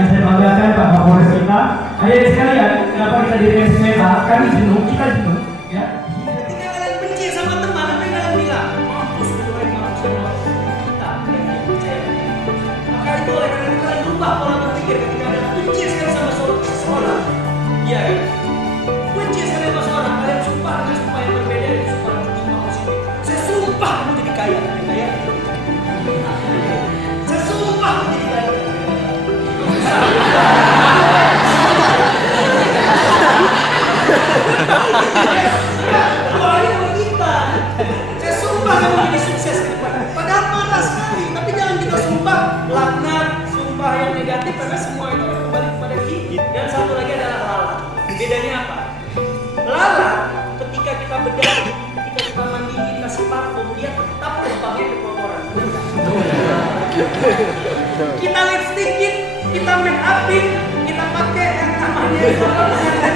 yang saya banggakan Pak Kapolres kita. Adik-adik sekalian, kenapa kita di Resmeta? Kami jenuh, kita jenuh. Ya. Ketika kalian benci sama teman, apa yang kalian bilang? Mampus itu orang mampus kita yang percaya. Maka itu oleh karena itu kalian rubah pola berpikir ketika ada benci sekali sama seseorang. Iya kan? Benci sekali sama seseorang, kalian sumpah dengan sumpah yang berbeda, itu sumpah positif. Saya sumpah kamu jadi kaya, kaya. Saya sumpah kamu jadi kaya. Doain sama kita. Saya sumpah kamu jadi sukses ke depan. Padahal marah sekali, tapi jangan kita sumpah laknat, sumpah yang negatif karena semua itu akan kembali kepada kita. Dan satu lagi adalah lalat. Bedanya apa? Lalat ketika kita bedah, ketika kita mandi, kasih parfum, dia tetap berbagai kekotoran. Kita lipstikin, kita make upin, kita pakai yang namanya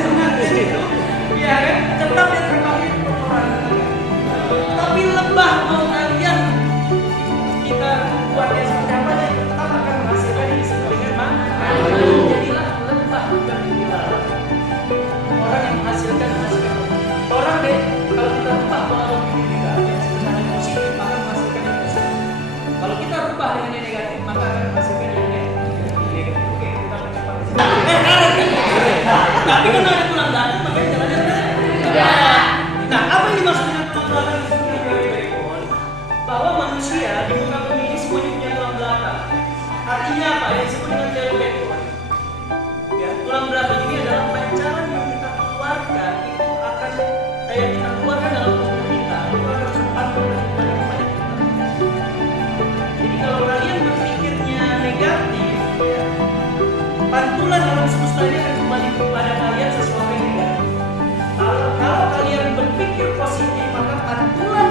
pengantin itu, ya kan? Tetap dia terpakai kotoran. Tapi lebah mau kalian kita buatnya seperti apa, dia tetap akan menghasilkan yang disebut dengan mana? Jadilah lebah bukan jadi lalat. Orang yang menghasilkan. Orang deh, kalau kita rubah pola berpikir kita yang sebenarnya positif, maka menghasilkan yang positif. Kalau kita rubah dengan yang negatif, maka akan menghasilkan yang negatif. Oke, kita percepat. Tapi kan ada tulang belakang, makanya jalannya benar. Nah, apa yang dimaksud dengan tulang belakang di sini? Bahwa manusia di muka bumi ini semuanya punya tulang belakang. Artinya apa? Yang disebut dengan teori backbone. Ya, tulang belakang ini adalah pancaran yang kita keluarkan itu akan yang kita keluarkan dalam tubuh kita itu akan terpantul kembali kepada kita. Jadi kalau kalian berpikirnya negatif, ya, pantulan dalam semesta ini akan kembali kepada kalian sesuatu yang negatif. Kalau kalian berpikir positif, maka pantulan